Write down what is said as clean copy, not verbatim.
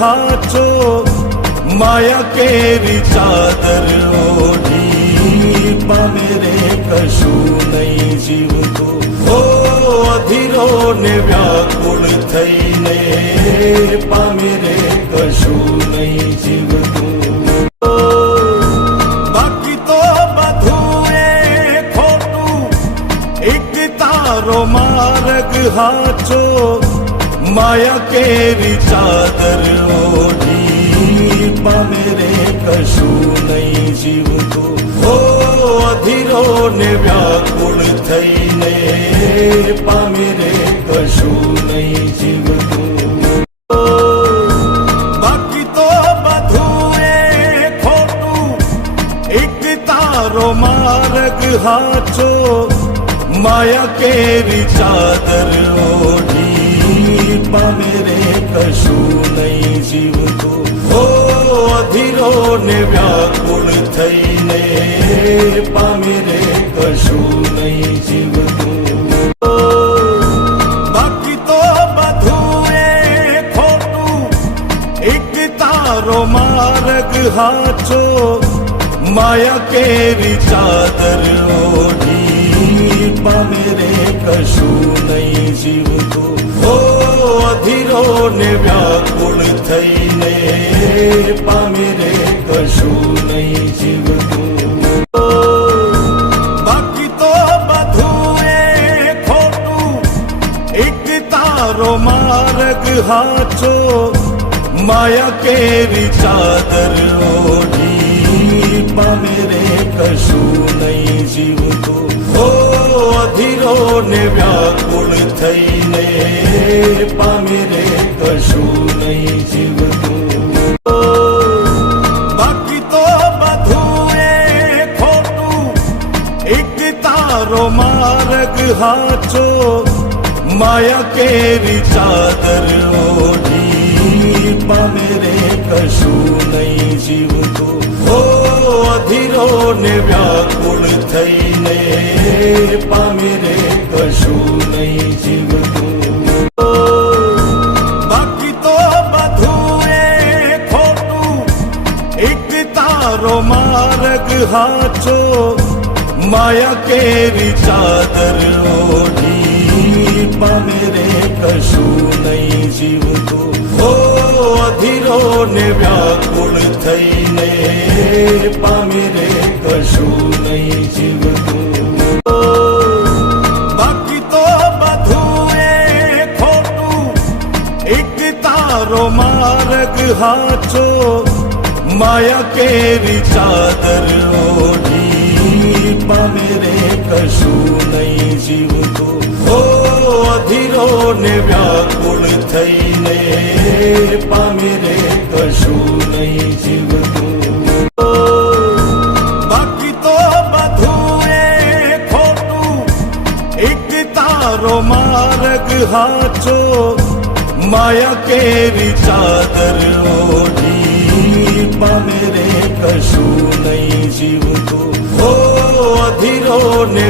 हाचो माया केरी चादर ओढ़ी पामेरे कशु नहीं जीवतो ओ अधीरो ने व्याकुल थईने पामेरे कशु नहीं जीवतो बाकी तो बधुए खोटू एक तारो मार्ग हाचो माया केरी चादर ओढ़ी पामेरे कशु नहीं जीवतो ओ अधीरो ने व्याकुल थईने पामेरे कशु नहीं जीवतो बाकी तो बधुए खोटू एक तारो मार्ग हाचो माया केरी चादर ओढ़ी पामेरे कशु नहीं जीवतो ओ अधीरो ने व्याकुल थईने पामेरे कशु नहीं जीवतो बाकी तो बधुए खोटू एक तारो मार्ग हाचो माया केरी चादर ओढ़ी पामेरे कशु नहीं जीवतो ओ अधीरो ने व्याकुल थईने पामेरे कशु नहीं जीवतो बाकी तो बधुए खोटू एक तारो मार्ग हाचो माया केरी चादर ओढ़ी पामेरे कशु नहीं जीवतो ओ अधीरो ने व्याकुल थईने पामेरे कशु नहीं जीवतो बाकी तो बधुए खोटू एक तारो मार्ग हाचो माया केरी चादर ओढ़ी पामेरे कशु नहीं जीवतो ओ अधीरो ने व्याकुल थईने पामेरे कशु नहीं जीवतो बाकी तो बधुए खोटू एक तारो मार्ग हाचो माया केरी चादर ओढ़ी पामेरे कशु नहीं जीवतो ओ अधीरो ने व्याकुल थईने पामेरे कशु नहीं जीवतो बाकी तो बधुए खोटू एक तारो मार्ग हाचो माया केरी चादर ओढ़ी पामेरे कशु नहीं जीवतो ओ अधीरो ने व्याकुल थईने पामेरे कशु नहीं जीवतो बाकी तो बधुए खोटू एक तारो मार्ग हाचो माया केरी चादर ओढ़ी पामेरे कशु नहीं जीवतो ओ अधीरो ने